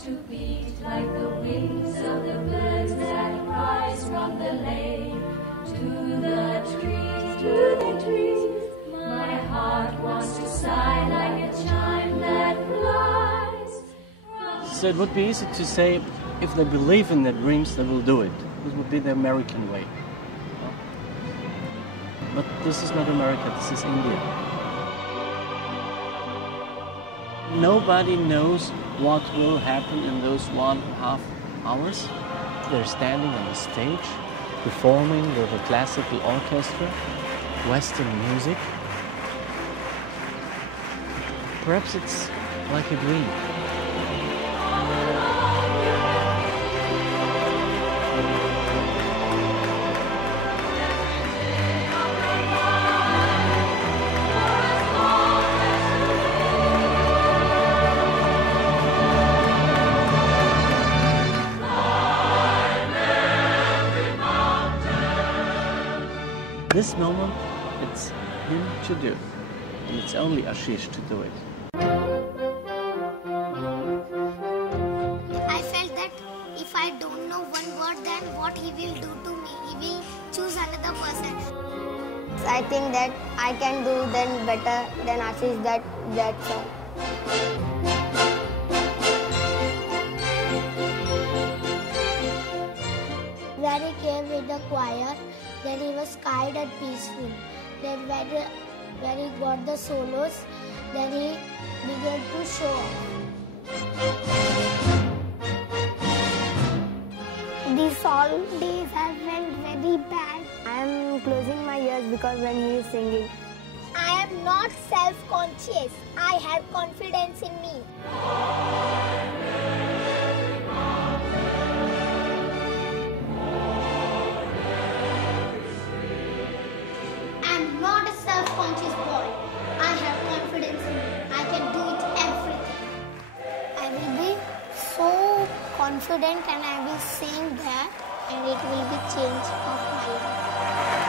wants to beat like the wings of the birds that rise from the lake. To the trees, my heart wants to sigh like a chime that flies. So it would be easy to say, if they believe in their dreams, they will do it. This would be the American way. But this is not America, this is India. Nobody knows what will happen in those 1.5 hours. They're standing on the stage, performing with a classical orchestra, Western music. Perhaps it's like a dream. This moment, it's him to do, and it's only Ashish to do it. I felt that if I don't know one word, then what he will do to me, he will choose another person. I think that I can do then better than Ashish that song. When he came with the choir, then he was kind and peaceful. Then when he got the solos, then he began to show off. These all days have went very bad. I am closing my ears because when he is singing. I am not self-conscious. I have confidence in me. I am not a self-conscious boy. I have confidence in me. I can do it everything. I will be so confident and I will sing there and it will be change of my life.